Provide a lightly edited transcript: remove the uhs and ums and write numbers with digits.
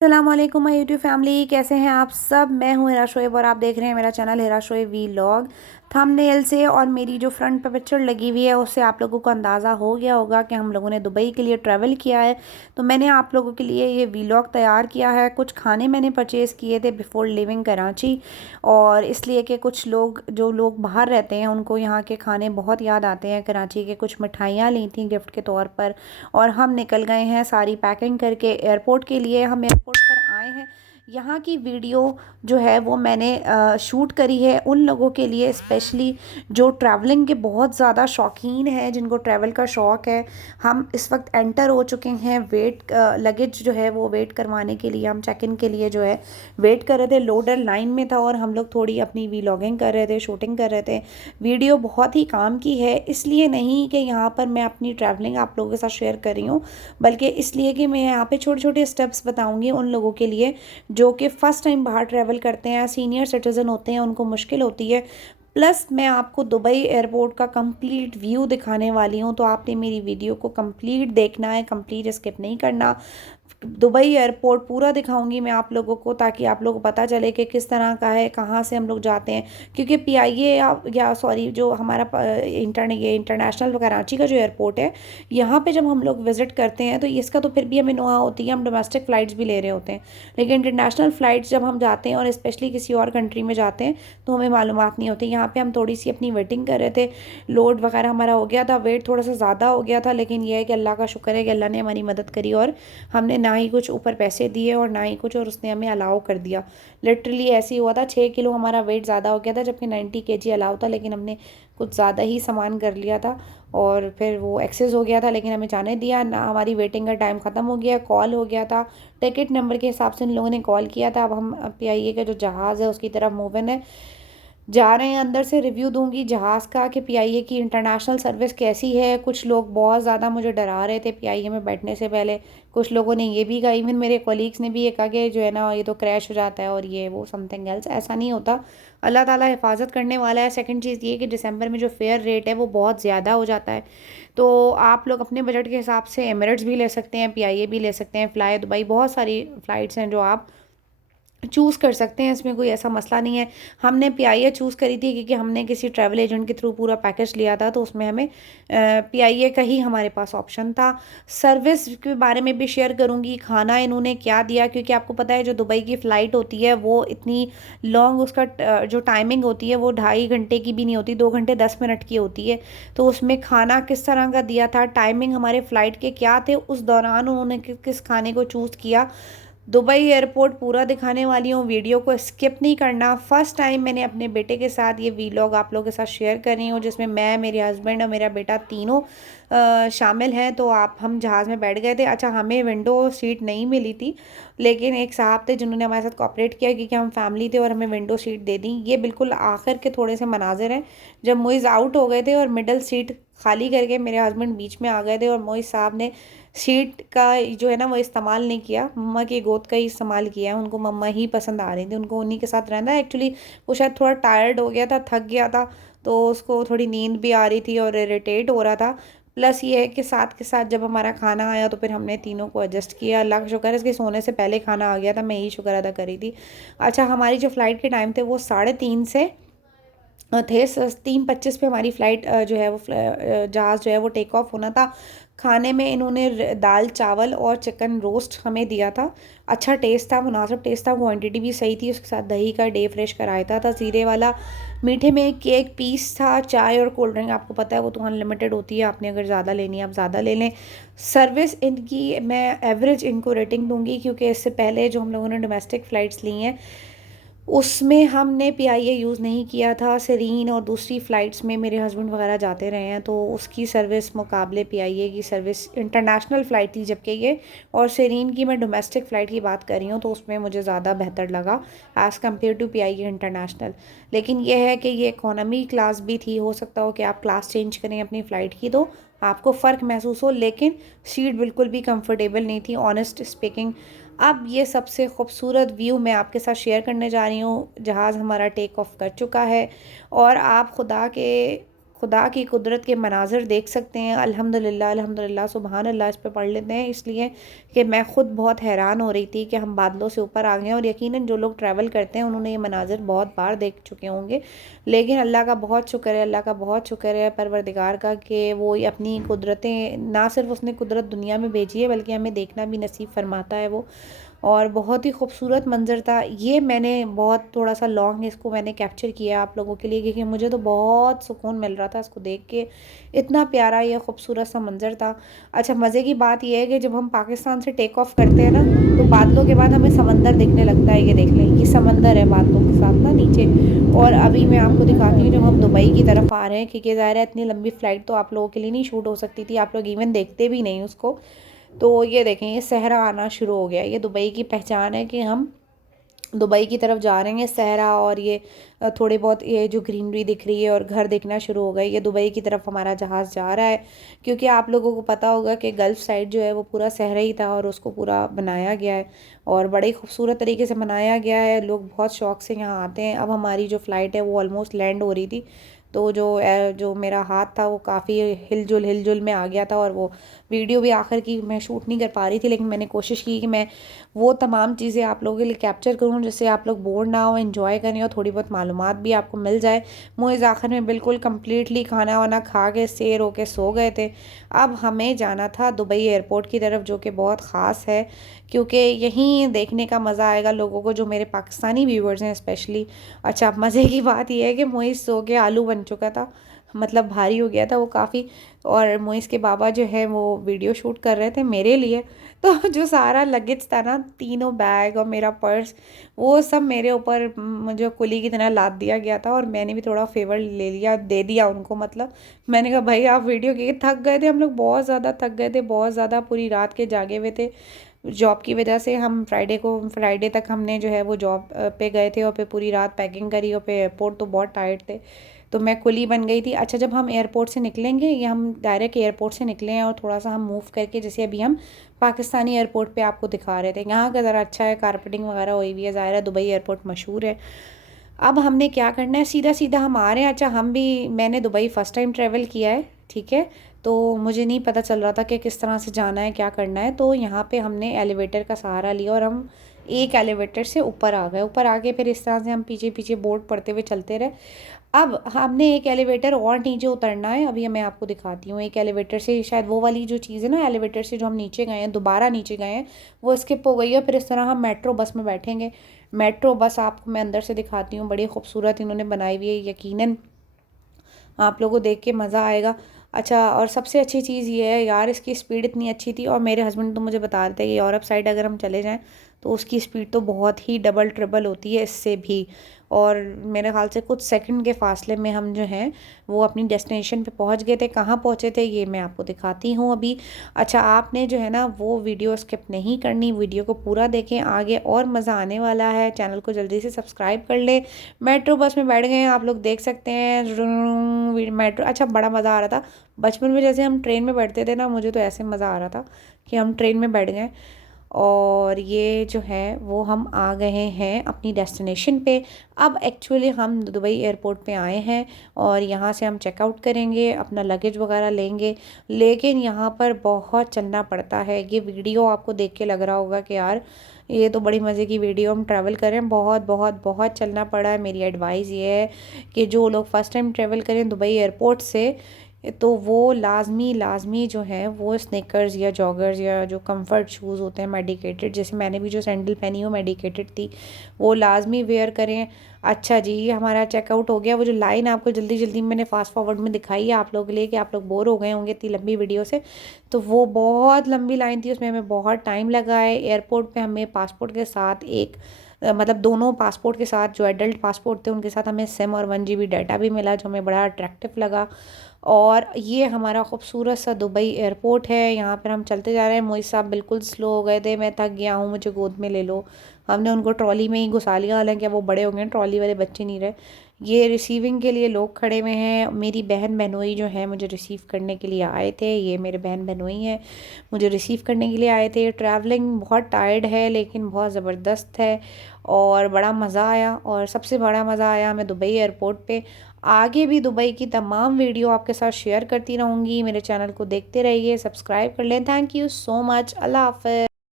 अस्सलामुअलैकुम my YouTube family, कैसे हैं आप सब। मैं हूं हिरा शोएब और आप देख रहे हैं मेरा चैनल हिरा शोएब वीलॉग। थंबनेल से और मेरी जो फ्रंट पे पिक्चर लगी हुई है उससे आप लोगों को अंदाज़ा हो गया होगा कि हम लोगों ने दुबई के लिए ट्रैवल किया है। तो मैंने आप लोगों के लिए ये वीलॉग तैयार किया है। कुछ खाने मैंने परचेज़ किए थे बिफ़ोर लिविंग कराची, और इसलिए कि कुछ लोग जो लोग बाहर रहते हैं उनको यहाँ के खाने बहुत याद आते हैं। कराची के कुछ मिठाइयाँ ली थी गिफ्ट के तौर पर, और हम निकल गए हैं सारी पैकिंग करके एयरपोर्ट के लिए। हम एयरपोर्ट पर आए हैं। यहाँ की वीडियो जो है वो मैंने शूट करी है उन लोगों के लिए स्पेशली जो ट्रैवलिंग के बहुत ज़्यादा शौकीन हैं, जिनको ट्रैवल का शौक़ है। हम इस वक्त एंटर हो चुके हैं। लगेज जो है वो वेट करवाने के लिए, हम चेक इन के लिए जो है वेट कर रहे थे। लोडर लाइन में था और हम लोग थोड़ी अपनी वीलॉगिंग कर रहे थे, शूटिंग कर रहे थे। वीडियो बहुत ही काम की है, इसलिए नहीं कि यहाँ पर मैं अपनी ट्रैवलिंग आप लोगों के साथ शेयर कर रही हूँ, बल्कि इसलिए कि मैं यहाँ पे छोटे छोटे स्टेप्स बताऊँगी उन लोगों के लिए जो कि फ़र्स्ट टाइम बाहर ट्रैवल करते हैं, सीनियर सिटीज़न होते हैं, उनको मुश्किल होती है। प्लस मैं आपको दुबई एयरपोर्ट का कंप्लीट व्यू दिखाने वाली हूँ, तो आपने मेरी वीडियो को कंप्लीट देखना है, कंप्लीट स्किप नहीं करना। दुबई एयरपोर्ट पूरा दिखाऊंगी मैं आप लोगों को, ताकि आप लोगों को पता चले कि किस तरह का है, कहाँ से हम लोग जाते हैं। क्योंकि पीआईए या सॉरी जो हमारा इंटरनेशनल कराची का जो एयरपोर्ट है, यहाँ पे जब हम लोग विज़िट करते हैं तो इसका तो फिर भी हमें नुआ होती है, हम डोमेस्टिक फ़्लाइट्स भी ले रहे होते हैं। लेकिन इंटरनेशनल फ़्लाइट्स जब हम जाते हैं और स्पेशली किसी और कंट्री में जाते हैं तो हमें मालूमात नहीं होती। यहाँ पे हम थोड़ी सी अपनी वेटिंग कर रहे थे, लोड वगैरह हमारा हो गया था, वेट थोड़ा सा ज़्यादा हो गया था, लेकिन यह है कि अल्लाह का शुक्र है कि अल्लाह ने हमारी मदद करी और हमने ना ही कुछ ऊपर पैसे दिए और ना ही कुछ, और उसने हमें अलाउ कर दिया। लिटरली ऐसे ही हुआ था, 6 किलो हमारा वेट ज़्यादा हो गया था जबकि 90 kg अलाउ था, लेकिन हमने कुछ ज़्यादा ही सामान कर लिया था और फिर वो एक्सेस हो गया था, लेकिन हमें जाने दिया ना। हमारी वेटिंग का टाइम ख़त्म हो गया, कॉल हो गया था, टिकट नंबर के हिसाब से इन लोगों ने कॉल किया था। अब हम पीआईए का जो जहाज़ है उसकी तरफ मूव इन है, जा रहे हैं। अंदर से रिव्यू दूंगी जहाज़ का कि पीआईए की इंटरनेशनल सर्विस कैसी है। कुछ लोग बहुत ज़्यादा मुझे डरा रहे थे पीआईए में बैठने से पहले। कुछ लोगों ने ये भी कहा, इवन मेरे कॉलीग्स ने भी ये कहा कि जो है ना ये तो क्रैश हो जाता है और ये वो समथिंग एल्स। ऐसा नहीं होता, अल्लाह ताला हिफाजत करने वाला है। सेकंड चीज़ ये कि दिसंबर में जो फेयर रेट है वो बहुत ज़्यादा हो जाता है, तो आप लोग अपने बजट के हिसाब से एमिरेट्स भी ले सकते हैं, पीआईए भी ले सकते हैं, फ्लाई दुबई, बहुत सारी फ़्लाइट्स हैं जो आप चूज़ कर सकते हैं। इसमें कोई ऐसा मसला नहीं है। हमने पीआईए चूज़ करी थी क्योंकि हमने किसी ट्रैवल एजेंट के थ्रू पूरा पैकेज लिया था, तो उसमें हमें पीआईए का ही हमारे पास ऑप्शन था। सर्विस के बारे में भी शेयर करूंगी, खाना इन्होंने क्या दिया, क्योंकि आपको पता है जो दुबई की फ़्लाइट होती है वो इतनी लॉन्ग, उसका जो टाइमिंग होती है वो 2.5 घंटे की भी नहीं होती, 2 घंटे 10 मिनट की होती है। तो उसमें खाना किस तरह का दिया था, टाइमिंग हमारे फ़्लाइट के क्या थे, उस दौरान उन्होंने किस खाने को चूज़ किया। दुबई एयरपोर्ट पूरा दिखाने वाली हूँ, वीडियो को स्किप नहीं करना। फर्स्ट टाइम मैंने अपने बेटे के साथ ये वीलॉग आप लोगों के साथ शेयर कर रही हूँ, जिसमें मैं, मेरे हस्बैंड और मेरा बेटा तीनों शामिल हैं। तो हम जहाज़ में बैठ गए थे। अच्छा, हमें विंडो सीट नहीं मिली थी, लेकिन एक साहब थे जिन्होंने हमारे साथ कोऑपरेट किया क्योंकि हम फैमिली थे और हमें विंडो सीट दे दी। ये बिल्कुल आखिर के थोड़े से मनाजिर हैं जब मोइज़ आउट हो गए थे और मिडल सीट खाली करके मेरे हस्बैंड बीच में आ गए थे और मोइज़ साहब ने सीट का जो है ना वो इस्तेमाल नहीं किया, मम्मा की गोद का ही इस्तेमाल किया है। उनको मम्मा ही पसंद आ रही थी, उनको उन्हीं के साथ रहना है। एक्चुअली वो शायद थोड़ा टायर्ड हो गया था, थक गया था, तो उसको थोड़ी नींद भी आ रही थी और इरिटेट हो रहा था। प्लस ये है कि साथ के साथ जब हमारा खाना आया तो फिर हमने तीनों को एडजस्ट किया। अल्लाह का शुक्र है इसके सोने से पहले खाना आ गया था, मैं यही शुक्र अदा करी थी। अच्छा, हमारी जो फ़्लाइट के टाइम थे वो 3:30 से थे। 3:25 पे हमारी फ़्लाइट जो है वो जहाज़ जो है वो टेक ऑफ होना था। खाने में इन्होंने दाल चावल और चिकन रोस्ट हमें दिया था। अच्छा टेस्ट था, मुनासिब टेस्ट था, क्वांटिटी भी सही थी। उसके साथ दही का डे फ्रेश कराया था ज़ीरे वाला। मीठे में केक पीस था, चाय और कोल्ड ड्रिंक आपको पता है वो तो अनलिमिटेड होती है, आपने अगर ज़्यादा लेनी है आप ज़्यादा ले लें। सर्विस इनकी मैं एवरेज इनको रेटिंग दूंगी, क्योंकि इससे पहले जो हम लोगों ने डोमेस्टिक फ़्लाइट्स ली हैं उसमें हमने पीआईए यूज़ नहीं किया था। सेरीन और दूसरी फ़्लाइट्स में मेरे हस्बैंड वगैरह जाते रहे हैं, तो उसकी सर्विस मुकाबले पीआईए की सर्विस, इंटरनेशनल फ़्लाइट थी जबकि ये, और सेरीन की मैं डोमेस्टिक फ़्लाइट की बात कर रही हूँ, तो उसमें मुझे ज़्यादा बेहतर लगा as compared to PIA international. लेकिन यह है कि ये इकोनॉमी क्लास भी थी, हो सकता हो कि आप क्लास चेंज करें अपनी फ़्लाइट की तो आपको फ़र्क महसूस हो, लेकिन सीट बिल्कुल भी कंफर्टेबल नहीं थी, ऑनेस्ट स्पीकिंग। अब ये सबसे खूबसूरत व्यू मैं आपके साथ शेयर करने जा रही हूँ। जहाज़ हमारा टेक ऑफ कर चुका है और आप खुदा के खुदा की कुदरत के मनाज़र देख सकते हैं। अल्हम्दुलिल्लाह अल्हम्दुलिल्लाह सुबहान अल्लाह इस पे पढ़ लेते हैं, इसलिए कि मैं ख़ुद बहुत हैरान हो रही थी कि हम बादलों से ऊपर आ गए हैं। और यकीनन जो लोग ट्रैवल करते हैं उन्होंने ये मनाज़र बहुत बार देख चुके होंगे, लेकिन अल्लाह का बहुत शुक्र है, अल्लाह का बहुत शुक्र है परवरदिगार का कि वो अपनी कुदरतें, ना सिर्फ उसने कुदरत दुनिया में भेजी है बल्कि हमें देखना भी नसीब फरमाता है वो। और बहुत ही खूबसूरत मंज़र था ये। मैंने बहुत थोड़ा सा लॉन्ग इसको मैंने कैप्चर किया आप लोगों के लिए, क्योंकि मुझे तो बहुत सुकून मिल रहा था इसको देख के, इतना प्यारा ये खूबसूरत सा मंज़र था। अच्छा, मज़े की बात यह है कि जब हम पाकिस्तान से टेक ऑफ करते हैं ना, तो बादलों के बाद हमें समंदर दिखने लगता है। ये देख लें, ये समंदर है बादलों के साथ ना नीचे। और अभी मैं आपको दिखाती हूँ जब हम दुबई की तरफ आ रहे हैं, क्योंकि ज़ाहिर है इतनी लंबी फ़्लाइट तो आप लोगों के लिए नहीं शूट हो सकती थी, आप लोग इवन देखते भी नहीं उसको। तो ये देखें, ये सहरा आना शुरू हो गया। ये दुबई की पहचान है कि हम दुबई की तरफ जा रहे हैं। सहरा और ये थोड़े बहुत ये जो ग्रीनरी दिख रही है और घर दिखना शुरू हो गए, ये दुबई की तरफ हमारा जहाज़ जा रहा है। क्योंकि आप लोगों को पता होगा कि गल्फ़ साइड जो है वो पूरा सहरा ही था और उसको पूरा बनाया गया है और बड़े खूबसूरत तरीके से बनाया गया है। लोग बहुत शौक़ से यहाँ आते हैं। अब हमारी जो फ़्लाइट है वो ऑलमोस्ट लैंड हो रही थी, तो जो मेरा हाथ था वो काफ़ी हिलजुल में आ गया था। और वो वीडियो भी आखिर की मैं शूट नहीं कर पा रही थी, लेकिन मैंने कोशिश की कि मैं वो तमाम चीज़ें आप लोगों के लिए कैप्चर करूँ जिससे आप लोग बोर ना हो, एंजॉय करें और थोड़ी बहुत मालूमात भी आपको मिल जाए। मुझे आखिर में बिल्कुल कम्प्लीटली खाना वाना खा के सैर होके सो गए थे। अब हमें जाना था दुबई एयरपोर्ट की तरफ, जो कि बहुत ख़ास है क्योंकि यहीं देखने का मज़ा आएगा लोगों को, जो मेरे पाकिस्तानी व्यूवर्स हैं स्पेशली। अच्छा, मज़े की बात यह है कि मोइस सो के आलू बन चुका था, मतलब भारी हो गया था वो काफ़ी। और मोइस के बाबा जो है वो वीडियो शूट कर रहे थे मेरे लिए, तो जो सारा लगेज था ना, तीनों बैग और मेरा पर्स, वो सब मेरे ऊपर मुझे कुली की तरह लाद दिया गया था। और मैंने भी थोड़ा फेवर ले लिया, दे दिया उनको। मतलब मैंने कहा भाई आप वीडियो के थक गए थे, हम लोग बहुत ज़्यादा थक गए थे, बहुत ज़्यादा पूरी रात के जागे हुए थे जॉब की वजह से। हम फ्राइडे तक हमने जो है वो जॉब पे गए थे और फिर पूरी रात पैकिंग करी और फिर एयरपोर्ट तो बहुत टायर्ड थे, तो मैं कुली बन गई थी। अच्छा, जब हम एयरपोर्ट से निकलेंगे, ये हम डायरेक्ट एयरपोर्ट से निकले हैं और थोड़ा सा हम मूव करके, जैसे अभी हम पाकिस्तानी एयरपोर्ट पे आपको दिखा रहे थे, यहाँ का ज़रा अच्छा है, कारपेटिंग वगैरह हुई हुई है, ज़ाहिर है दुबई एयरपोर्ट मशहूर है। अब हमने क्या करना है, सीधा सीधा हम आ रहे हैं। अच्छा, मैंने दुबई फ़र्स्ट टाइम ट्रैवल किया है, ठीक है, तो मुझे नहीं पता चल रहा था कि किस तरह से जाना है, क्या करना है। तो यहाँ पे हमने एलिवेटर का सहारा लिया और हम एक एलिवेटर से ऊपर आ गए। ऊपर आके फिर इस तरह से हम पीछे पीछे बोर्ड पढ़ते हुए चलते रहे। अब हमने एक एलिवेटर और नीचे उतरना है, अभी मैं आपको दिखाती हूँ। एक एलिवेटर से, शायद वो वाली जो चीज़ है ना, एलिवेटर से जो हम नीचे गए हैं, दोबारा नीचे गए हैं, वो स्किप हो गई है। फिर इस तरह हम मेट्रो बस में बैठेंगे। मेट्रो बस आपको मैं अंदर से दिखाती हूँ, बड़ी खूबसूरत इन्होंने बनाई हुई है, यकीनन आप लोगों को देख के मज़ा आएगा। अच्छा, और सबसे अच्छी चीज़ ये है यार, इसकी स्पीड इतनी अच्छी थी। और मेरे हस्बैंड तो मुझे बता रहे थे कि यूरोप साइड अगर हम चले जाएं तो उसकी स्पीड तो बहुत ही डबल ट्रिपल होती है इससे भी। और मेरे ख्याल से कुछ सेकंड के फासले में हम जो हैं वो अपनी डेस्टिनेशन पे पहुंच गए थे। कहाँ पहुंचे थे ये मैं आपको दिखाती हूँ अभी। अच्छा, आपने जो है ना वो वीडियो स्किप नहीं करनी, वीडियो को पूरा देखें, आगे और मज़ा आने वाला है। चैनल को जल्दी से सब्सक्राइब कर लें। मेट्रो बस में बैठ गए हैं, आप लोग देख सकते हैं मेट्रो। अच्छा, बड़ा मज़ा आ रहा था। बचपन में जैसे हम ट्रेन में बैठते थे ना, मुझे तो ऐसे मज़ा आ रहा था कि हम ट्रेन में बैठ गए। और ये जो है वो हम आ गए हैं अपनी डेस्टिनेशन पे। अब एक्चुअली हम दुबई एयरपोर्ट पे आए हैं और यहाँ से हम चेकआउट करेंगे, अपना लगेज वगैरह लेंगे। लेकिन यहाँ पर बहुत चलना पड़ता है। ये वीडियो आपको देख के लग रहा होगा कि यार ये तो बड़ी मज़े की वीडियो, हम ट्रैवल करें, बहुत बहुत बहुत चलना पड़ा है। मेरी एडवाइस ये है कि जो लोग फ़र्स्ट टाइम ट्रैवल करें दुबई एयरपोर्ट से, तो वो लाजमी जो है वो स्नीकर्स या जॉगर्स या जो कंफर्ट शूज़ होते हैं मेडिकेटेड, जैसे मैंने भी जो सैंडल पहनी हो मेडिकेटेड थी, वो लाजमी वेयर करें। अच्छा जी, ये हमारा चेकआउट हो गया। वो जो लाइन आपको जल्दी जल्दी मैंने फास्ट फॉरवर्ड में दिखाई है आप लोगों के लिए कि आप लोग बोर हो गए होंगे इतनी लंबी वीडियो से, तो वो बहुत लंबी लाइन थी, उसमें हमें बहुत टाइम लगा है। एयरपोर्ट पे हमें पासपोर्ट के साथ मतलब दोनों पासपोर्ट के साथ, जो एडल्ट पासपोर्ट थे उनके साथ हमें सिम और 1 GB डाटा भी मिला, जो हमें बड़ा अट्रैक्टिव लगा। और ये हमारा खूबसूरत सा दुबई एयरपोर्ट है। यहाँ पर हम चलते जा रहे हैं। मोइस साहब बिल्कुल स्लो हो गए थे, मैं थक गया हूँ, मुझे गोद में ले लो। हमने उनको ट्रॉली में ही घुसा लिया, हालांकि वो बड़े हो गए, ट्रॉली वाले बच्चे नहीं रहे। ये रिसीविंग के लिए लोग खड़े हुए हैं। मेरी बहन बहनोई जो है मुझे रिसीव करने के लिए आए थे। ये मेरे बहन बहनोई हैं, मुझे रिसीव करने के लिए आए थे। ट्रैवलिंग बहुत टायर्ड है लेकिन बहुत ज़बरदस्त है और बड़ा मज़ा आया। और सबसे बड़ा मज़ा आया हमें दुबई एयरपोर्ट पे। आगे भी दुबई की तमाम वीडियो आपके साथ शेयर करती रहूँगी। मेरे चैनल को देखते रहिए, सब्सक्राइब कर लें। Thank you so much. अल्लाह हाफ़िज़।